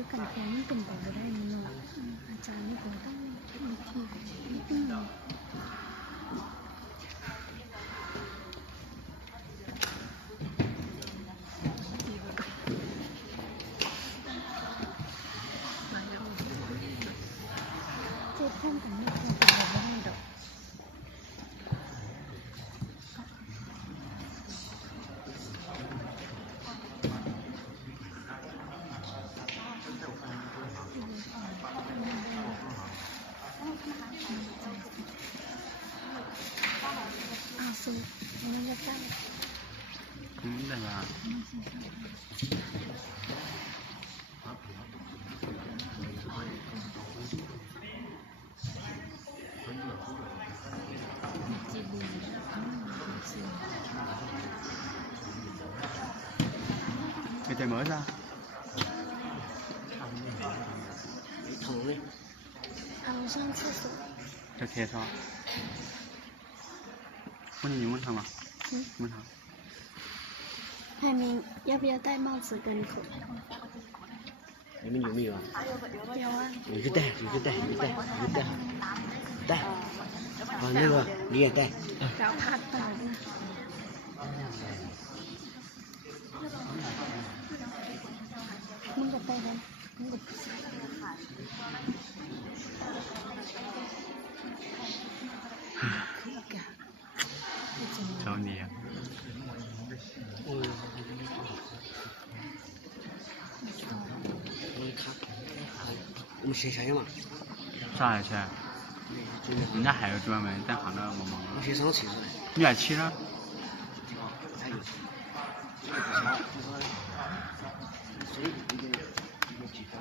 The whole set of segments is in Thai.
คือกันแกงมันเป็นไปไม่ได้เนาะอาจารย์นี่ผมต้องเทคนิคที่นิดนึงเจ็บแค่กันไม่พอเป็นไปไม่ได้ดอกสูตรมันจะได้ได้มาcái chai mới ra thằng ấy เอา上厕所จะเทซอมันอยู่มันทำอ่ะมันทำ海明要不要戴帽子跟口罩你们有没有啊？有啊你就戴，你就戴，你就戴，你就戴好，戴。啊，那个你也戴。 แล้วพัดต่อด้วยมึงจะไปกันมึงจะ找你啊我们写啥样嘛？上一去人家还有专门带行的萌萌我写上去了。你俩去了还有，所以一个几分。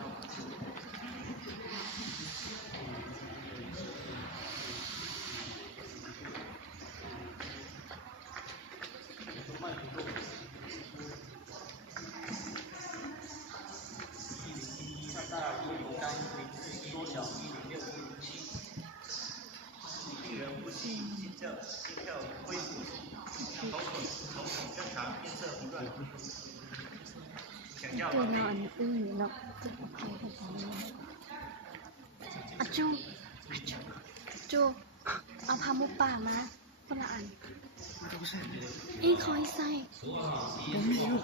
ตัวนอนอึ้งเนาะจะโอเคกับเขาอาจูจูเอาพามุกป่ามาคนละอันอีคอยใส่ผมมีลูก